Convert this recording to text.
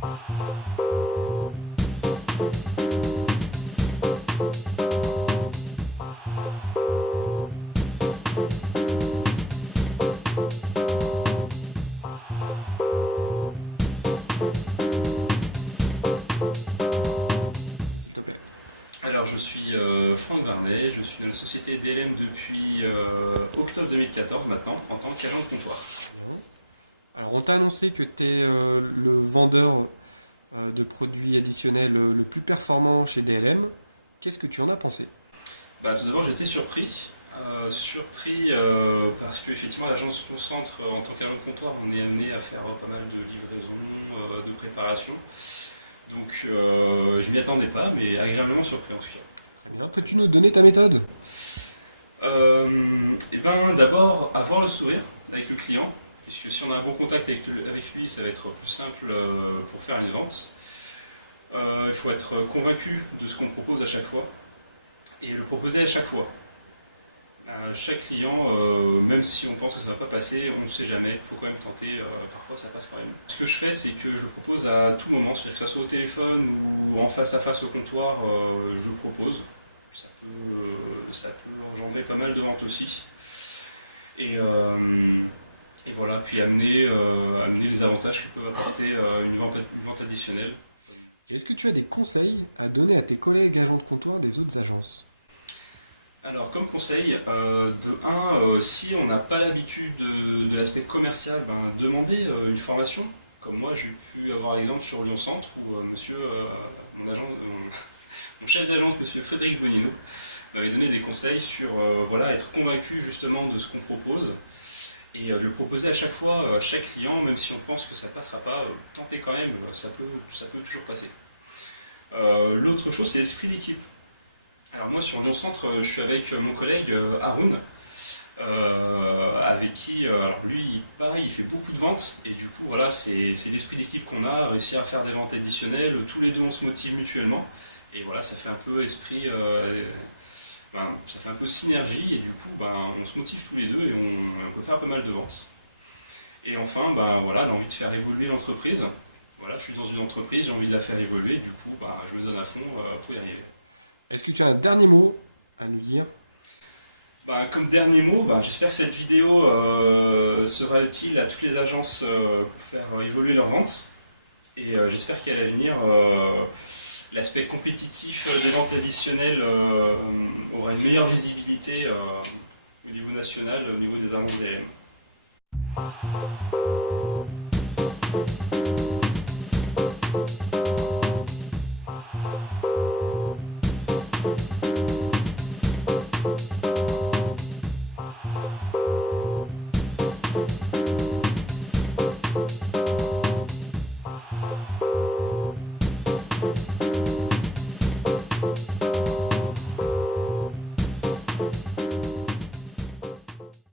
S'il te plaît. Alors, je suis Franck Varnet, je suis dans la société DLM depuis octobre 2014 maintenant, en tant qu'agent de comptoir. Bien. Alors, on t'a annoncé que tu es le vendeur de produits additionnels le plus performant chez DLM. Qu'est-ce que tu en as pensé? Bah, tout d'abord, j'étais surpris. Surpris parce qu'effectivement, à l'agence Concentre, en tant qu'agent de comptoir, on est amené à faire pas mal de livraisons, de préparation. Donc, je m'y attendais pas, mais agréablement surpris en tout cas. Très bien. Peux-tu nous donner ta méthode? Et ben, d'abord, avoir le sourire avec le client, puisque si on a un bon contact avec lui, ça va être plus simple pour faire une vente. Il faut être convaincu de ce qu'on propose à chaque fois et le proposer à chaque fois. À chaque client, même si on pense que ça ne va pas passer, on ne sait jamais, il faut quand même tenter, parfois ça passe quand même. Ce que je fais, c'est que je le propose à tout moment, c'est-à-dire que ce soit au téléphone ou en face à face au comptoir, je propose. Ça peut engendrer pas mal de ventes aussi. Et voilà, puis amener les avantages que peut apporter une vente additionnelle. Et est-ce que tu as des conseils à donner à tes collègues agents de comptoir des autres agences? Alors, comme conseil, si on n'a pas l'habitude de l'aspect commercial, ben, demandez une formation. Comme moi, j'ai pu avoir l'exemple sur Lyon Centre où mon chef d'agence, monsieur Frédéric Bonino, m'avait donné des conseils sur voilà, être convaincu justement de ce qu'on propose et le proposer à chaque fois, à chaque client, même si on pense que ça ne passera pas, tentez quand même, ça peut toujours passer. L'autre chose, c'est l'esprit d'équipe. Alors moi sur Lyon Centre, je suis avec mon collègue Haroun, avec qui, alors lui, pareil, il fait beaucoup de ventes, et du coup, voilà, c'est l'esprit d'équipe qu'on a, réussir à faire des ventes additionnelles, tous les deux on se motive mutuellement, et voilà, ça fait un peu ça fait un peu synergie, et du coup, ben, on se motive tous les deux, et on peut faire pas mal de ventes. Et enfin, ben, voilà, l'envie de faire évoluer l'entreprise. Voilà, je suis dans une entreprise, j'ai envie de la faire évoluer, du coup, ben, je me donne à fond pour y arriver. Est-ce que tu as un dernier mot à nous dire? Ben, comme dernier mot, ben, j'espère que cette vidéo sera utile à toutes les agences pour faire évoluer leurs ventes. Et j'espère qu'à l'avenir, l'aspect compétitif des ventes additionnelles aura une meilleure visibilité au niveau national, au niveau des agences DM.